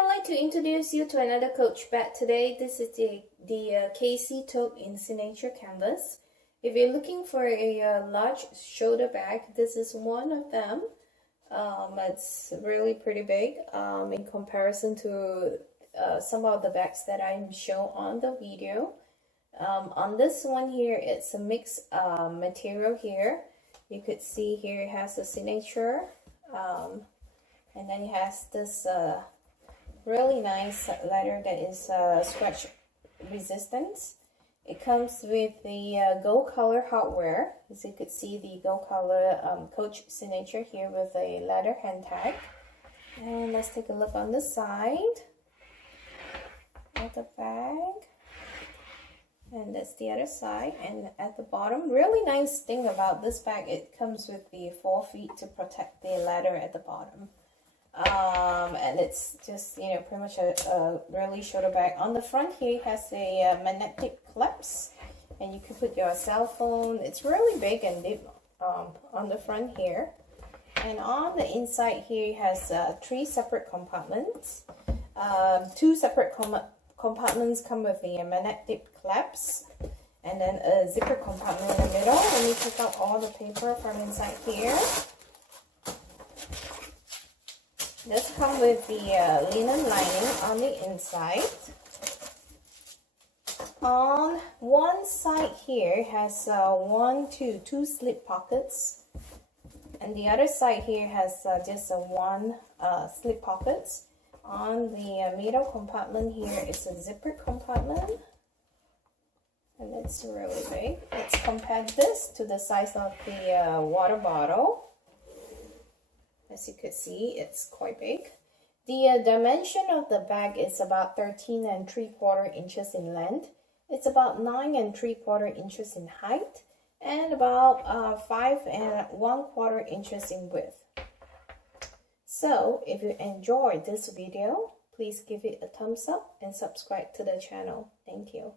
I would like to introduce you to another Coach bag today. This is the KC Tote in Signature Canvas. If you're looking for a large shoulder bag, this is one of them. It's really pretty big in comparison to some of the bags that I show on the video. On this one here, it's a mixed material here. You could see here it has a signature, and then it has this really nice leather that is scratch resistance. It comes with the gold color hardware. As you could see, the gold color Coach signature here with a leather hand tag. And let's take a look on the side of the bag. And that's the other side. And at the bottom, really nice thing about this bag, it comes with the 4 feet to protect the leather at the bottom. And it's just, you know, pretty much a really shoulder bag. On the front here, it has a magnetic clips, and you can put your cell phone. It's really big and deep on the front here. And on the inside here, it has 3 separate compartments. 2 separate compartments come with the magnetic clips, and then a zipper compartment in the middle. Let me take out all the paper from inside here. This comes with the linen lining on the inside. On one side here has two slip pockets, and the other side here has just one slip pockets. On the middle compartment here is a zipper compartment, and it's really big. Let's compare this to the size of the water bottle. As you can see, it's quite big. The dimension of the bag is about 13 3/4 inches in length. It's about 9 3/4 inches in height, and about 5 1/4 inches in width. So, if you enjoyed this video, please give it a thumbs up and subscribe to the channel. Thank you.